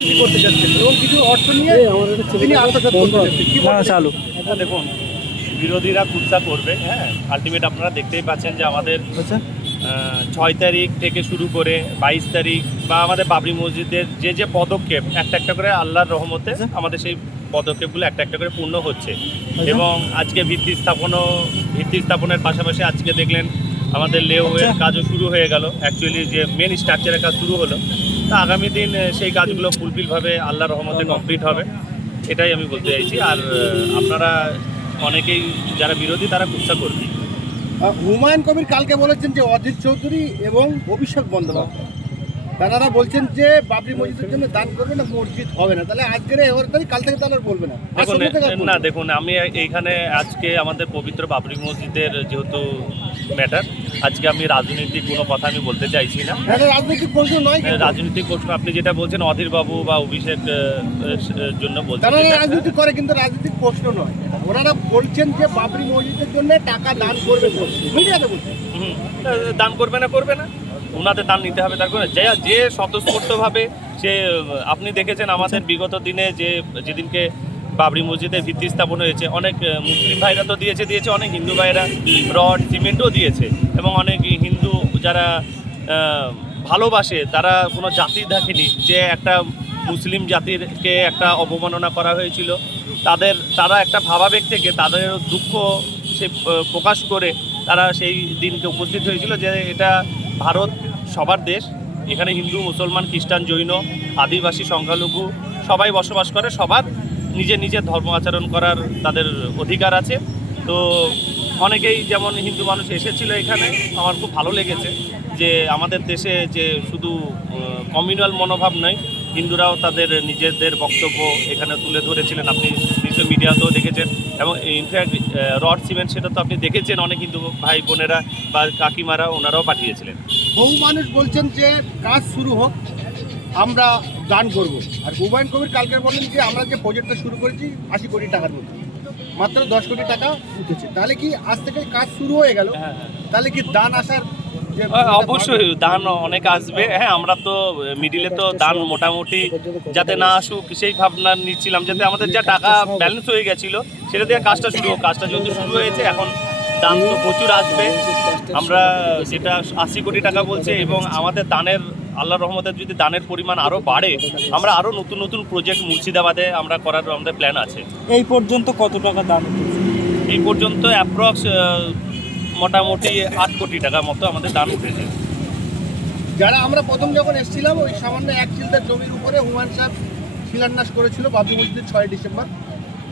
কি করতে যাচ্ছেন এবং কিছু অর্থ নিয়ে তিনি আত্মসাৎ করতে যাচ্ছেন কি বলতে চালু দেখুন, বিরোধীরা কুৎসা করবে। হ্যাঁ, আলটিমেট আপনারা দেখতেই পাচ্ছেন যে আমাদের 6 তারিখ থেকে শুরু করে 22 তারিখ বা আমাদের বাবরি মসজিদের যে পদক্ষেপ একটা একটা করে আল্লাহর রহমতে আমাদের সেই পদক্ষেপগুলো একটা একটা করে পূর্ণ হচ্ছে। এবং আজকে ভিত্তি স্থাপনের পাশাপাশি আজকে দেখলেন আমাদের লেওয়ের কাজও শুরু হয়ে গেল। অ্যাকচুয়ালি যে মেন স্ট্রাকচারের কাজ শুরু হলো, তা আগামী দিন সেই কাজগুলো ফুলফিলভাবে আল্লাহর রহমতে কমপ্লিট হবে, এটাই আমি বলতে চাইছি। আর আপনারা অনেকেই যারা বিরোধী তারা কুৎসা করবে। হুমায়ুন কবির কালকে বলেছেন যে অজিত চৌধুরী এবং অভিষেক বন্দ্যোপাধ্যায় তারা বলছেন যে বাবরি মসজিদের জন্য দান করবে না, মসজিদ হবে না। তাহলে আজকের 11 তারিখ, কাল থেকে তারা বলবে না। দেখুন, আমি এইখানে আজকে আমাদের পবিত্র বাবরি মসজিদের যেহেতু ম্যাটার, আজকে আমি রাজনৈতিক কোনো কথা আমি বলতে চাইছি না। রাজনৈতিক প্রশ্ন নয়, রাজনৈতিক প্রশ্ন আপনি যেটা বলছেন অধীর বাবু বা অভিষেক জন্য বলছেন, তারা রাজনীতি করে, কিন্তু রাজনৈতিক প্রশ্ন নয়। ওনারা বলছেন যে বাবরি মসজিদের জন্য টাকা দান করবে, দান করবে না ওনাদের দান নিতে হবে। তার কারণে যে স্বতঃস্ফূর্তভাবে সে, আপনি দেখেছেন আমাদের বিগত দিনে যেদিনকে বাবরি মসজিদের ভিত্তি স্থাপন হয়েছে, অনেক মুসলিম ভাইরা তো দিয়েছে, অনেক হিন্দু ভাইরা রড সিমেন্টও দিয়েছে। এবং অনেক হিন্দু যারা ভালোবাসে, তারা কোনো জাতি দেখেনি যে একটা মুসলিম জাতিরকে একটা অবমাননা করা হয়েছিল, তারা একটা ভাবাবেগ থেকে তাদের দুঃখ সে প্রকাশ করে তারা সেই দিনকে উপস্থিত হয়েছিল যে এটা ভারত সবার দেশ, এখানে হিন্দু, মুসলমান, খ্রিস্টান, জৈন, আদিবাসী, সংখ্যালঘু সবাই বসবাস করে, সবার নিজের ধর্ম আচরণ করার তাদের অধিকার আছে। তো অনেকেই যেমন হিন্দু মানুষ এসেছিল এখানে, আমার খুব ভালো লেগেছে যে আমাদের দেশে যে শুধু কমিউনাল মনোভাব নয়, হিন্দুরাও তাদের নিজেদের বক্তব্য এখানে তুলে ধরেছিলেন। আপনি নিশ্চয় মিডিয়াতেও দেখেছেন, এবং ইনফ্যাক্ট রড সিমেন্ট সেটা তো আপনি দেখেছেন, অনেক হিন্দু ভাই বোনেরা বা কাকিমারা ওনারাও পাঠিয়েছিলেন। বহু মানুষ বলছেন যে কাজ শুরু হোক, আমরা দান করব। আর হুমায়ুন কবির কালকে বলেন যে আমরা যে প্রজেক্টটা শুরু করেছি 80 কোটি টাকার মধ্যে মাত্র 10 কোটি টাকা উঠেছে। তাহলে কি আজ থেকে কাজ শুরু হয়ে গেল? তাহলে কি দান আসার? অবশ্যই দান অনেক আসবে। হ্যাঁ, আমরা তো মিডিলে তো দান মোটামুটি যাতে না আসুক সেই ভাবনা নিচ্ছিলাম, যাতে আমাদের যা টাকা ব্যালেন্স হয়ে গেছিল সেটা দিয়ে কাজটা শুরু হোক। কাজটা যেহেতু শুরু হয়েছে, এখন দান তো প্রচুর আসবে। আমরা যেটা 80 কোটি টাকা বলছে, এবং আমাদের দানের আল্লাহর রহমতের যদি দানের পরিমাণ আরও বাড়ে, আমরা আরও নতুন প্রজেক্ট মুর্শিদাবাদে আমরা করার আমাদের প্ল্যান আছে। এই পর্যন্ত কত টাকা দান? এই পর্যন্ত অ্যাপ্রক্স মোটামুটি 8 কোটি টাকার মতো আমাদের দান উঠেছে। যারা আমরা প্রথম যখন এসেছিলাম, ওই সামান্য 1 চিলদার জমির উপরে হুমায়ুন সাহেব শিলান্যাস করেছিল বাবরি মসজিদের 6 ডিসেম্বর।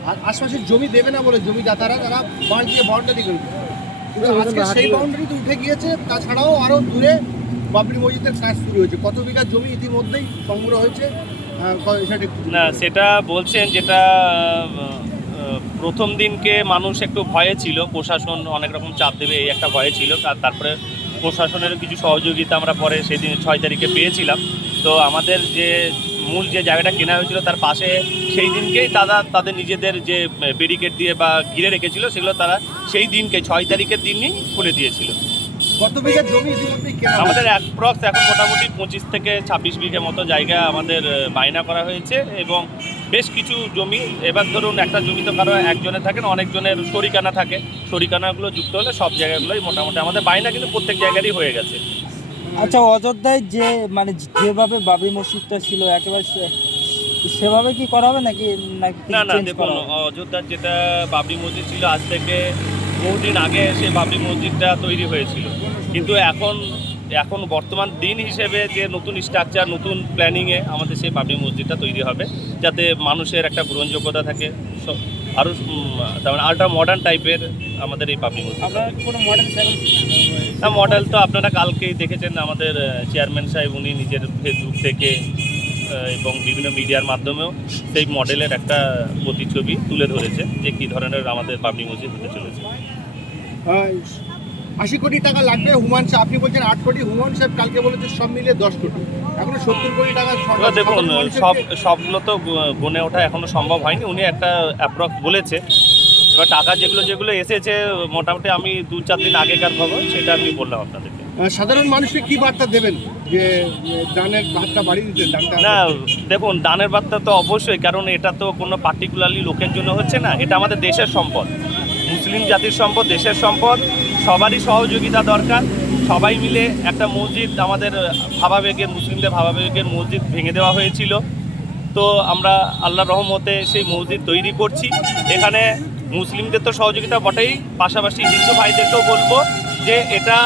আর আশপাশের জমি দেবে না বলে জমিদাতারা তারা বাঁশ দিয়ে বাউন্ডারি করে দিয়েছে। আজকে সেই বাউন্ডারি তো উঠে গিয়েছে। তাছাড়াও আরও দূরে বাবরি মসজিদের কাজ শুরু হয়েছে। কত বিঘা জমি ইতিমধ্যেই সংগ্রহ হয়েছে? না, সেটা বলছেন যেটা প্রথম দিনকে মানুষ একটু ভয়ে ছিল, প্রশাসন অনেক রকম চাপ দেবে এই একটা ভয়ে ছিল। তারপরে প্রশাসনের কিছু সহযোগিতা আমরা পরে সেদিন 6 তারিখে পেয়েছিলাম। তো আমাদের যে মূল যে জায়গাটা কেনা হয়েছিল তার পাশে সেই দিনকেই তাদের নিজেদের যে ব্যারিকেড দিয়ে বা ঘিরে রেখেছিল, সেগুলো তারা সেই দিনকে 6 তারিখের দিনই খুলে দিয়েছিল। কত বিঘা জমি ইতিমধ্যেই কেনা? আমাদের অ্যাপ্রক্স এখন মোটামুটি 25 থেকে 26 বিঘা মতো জায়গা আমাদের বায়না করা হয়েছে, এবং বেশ কিছু জমি, এবার ধরুন একটা জমি তো কারো একজনের থাকে না, অনেকজনের শরিকানা থাকে, শরিকানাগুলো যুক্ত হলে সব জায়গাগুলোই মোটামুটি আমাদের বায়না কিন্তু প্রত্যেক জায়গারই হয়ে গেছে। আচ্ছা, অযোধ্যায় যে যেভাবে বাবরি মসজিদটা ছিল একেবারে সেভাবে কি করা হবে নাকি? না, দেখুন, অযোধ্যার যেটা বাবরি মসজিদ ছিল আজ থেকে বহুদিন আগে সে বাবরি মসজিদটা তৈরি হয়েছিল, কিন্তু এখন বর্তমান দিন হিসেবে যে নতুন স্ট্রাকচার, নতুন প্ল্যানিংয়ে আমাদের সেই বাবরি মসজিদটা তৈরি হবে, যাতে মানুষের একটা গ্রহণযোগ্যতা থাকে, আরও তার মানে আল্ট্রা মডার্ন টাইপের আমাদের এই বাবরি মসজিদ। মডেল তো আপনারা কালকেই দেখেছেন, আমাদের চেয়ারম্যান সাহেব উনি নিজের ফেসবুক থেকে এবং বিভিন্ন মিডিয়ার মাধ্যমেও সেই মডেলের একটা প্রতিচ্ছবি তুলে ধরেছে যে কী ধরনের আমাদের বাবরি মসজিদ হতে চলেছে। 80 কোটি টাকা লাগবে হুমায়ুন সাহেব, আপনি বলছেন 8 কোটি, হুমায়ুন সাহেব কালকে বলেছে সব মিলিয়ে 10 কোটি, এখনো 70 কোটি টাকা। দেখুন, সবগুলো তো গুনে ওঠা এখনো সম্ভব হয়নি, উনি একটা অ্যাপ্রক্স বলেছে। এবার টাকা যেগুলো এসেছে মোটামুটি আমি 2-4 দিন আগেকার খবর, সেটা আমি বললাম আপনাদেরকে। সাধারণ মানুষকে কি বার্তা দেবেন যে দানের হাতটা বাড়িয়ে দিতে দানটা? না দেখুন, দানের বার্তা তো অবশ্যই, কারণ এটা তো কোনো পার্টিকুলারলি লোকের জন্য হচ্ছে না, এটা আমাদের দেশের সম্পদ, মুসলিম জাতির সম্পদ, দেশের সম্পদ। সবারই সহযোগিতা দরকার। সবাই মিলে একটা মসজিদ, আমাদের ভাবাবেগের, মুসলিমদের ভাবাবেগের মসজিদ ভেঙে দেওয়া হয়েছিল, তো আমরা আল্লাহর রহমতে সেই মসজিদ তৈরি করছি। এখানে মুসলিমদের তো সহযোগিতা বটেই, পাশাপাশি হিন্দু ভাইদেরকেও বলবো যে এটা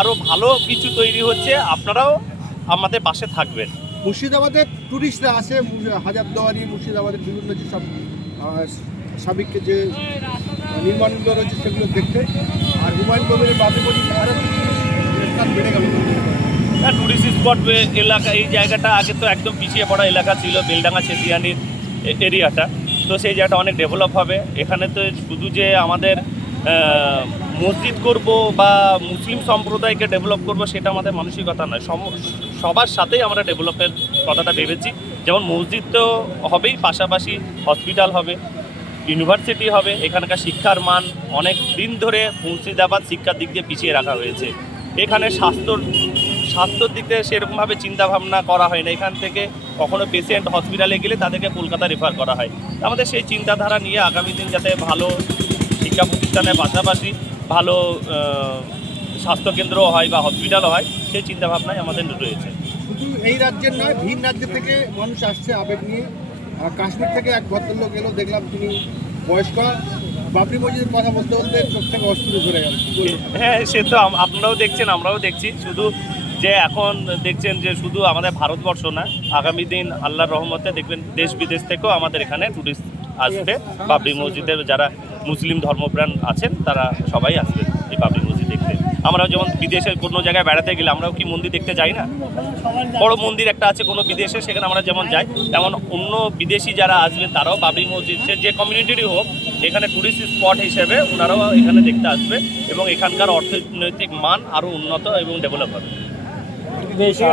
আরও ভালো কিছু তৈরি হচ্ছে, আপনারাও আমাদের পাশে থাকবেন। মুর্শিদাবাদের টুরিস্টরা আসে, হাজারদুয়ারি, মুর্শিদাবাদের বিভিন্ন যেসব সাবেককে যে নির্মাণগুলো রয়েছে সেগুলো দেখতে, আর হুমায়ুন কবিরের বাবরি মসজিদ আরও স্থান বেড়ে গেল। হ্যাঁ, টুরিস্ট স্পট এলাকা, এই জায়গাটা আগে তো একদম পিছিয়ে পড়া এলাকা ছিল, বেলডাঙ্গা চেতিয়ানির এরিয়াটা, তো সেই জায়গাটা অনেক ডেভেলপ হবে। এখানে তো শুধু যে আমাদের মসজিদ করব বা মুসলিম সম্প্রদায়কে ডেভেলপ করব সেটা আমাদের মানসিকতা নয়, সবার সাথেই আমরা ডেভেলপের কথাটা ভেবেছি। যেমন মসজিদ তো হবেই, পাশাপাশি হসপিটাল হবে, ইউনিভার্সিটি হবে। এখানকার শিক্ষার মান অনেক দিন ধরে মুর্শিদাবাদ শিক্ষার দিক দিয়ে পিছিয়ে রাখা হয়েছে। এখানে স্বাস্থ্যর দিক থেকে সেরকমভাবে চিন্তাভাবনা করা হয় না। এখান থেকে কখনো পেশেন্ট হসপিটালে গেলে তাদেরকে কলকাতা রেফার করা হয়। আমাদের সেই চিন্তাধারা নিয়ে আগামী দিন যাতে ভালো শিক্ষা প্রতিষ্ঠানের পাশাপাশি ভালো স্বাস্থ্যকেন্দ্র হয় বা হসপিটাল হয়, সেই চিন্তাভাবনাই আমাদের রয়েছে। শুধু এই রাজ্যের নয়, ভিন রাজ্য থেকে মানুষ আসছে আবেগ নিয়ে। কাশ্মীর থেকে এক ভদ্রলোক এলো, দেখলাম তিনি বয়স্ক, বাবরি মসজিদের কথা বলতে বলতে চোখ থেকে অস্ত্র ধরে গেল। হ্যাঁ, সে তো আপনারাও দেখছেন, আমরাও দেখছি। শুধু যে এখন দেখছেন যে শুধু আমাদের ভারতবর্ষ না, আগামী দিন আল্লাহর রহমতে দেখবেন দেশ বিদেশ থেকেও আমাদের এখানে টুরিস্ট আসবে। বাবরি মসজিদের যারা মুসলিম ধর্মপ্রাণ আছেন তারা সবাই আসবে এই বাবরি মসজিদ দেখতে। আমরাও যেমন বিদেশের কোনো জায়গায় বেড়াতে গেলে আমরাও কি মন্দির দেখতে যাই না? বড় মন্দির একটা আছে কোনো বিদেশে, সেখানে আমরা যেমন যাই, তেমন অন্য বিদেশি যারা আসবে তারাও বাবরি মসজিদ, সে যে কমিউনিটিরই হোক, এখানে টুরিস্ট স্পট হিসেবে ওনারাও এখানে দেখতে আসবে এবং এখানকার অর্থনৈতিক মান আরও উন্নত এবং ডেভেলপ হবে। বেশ।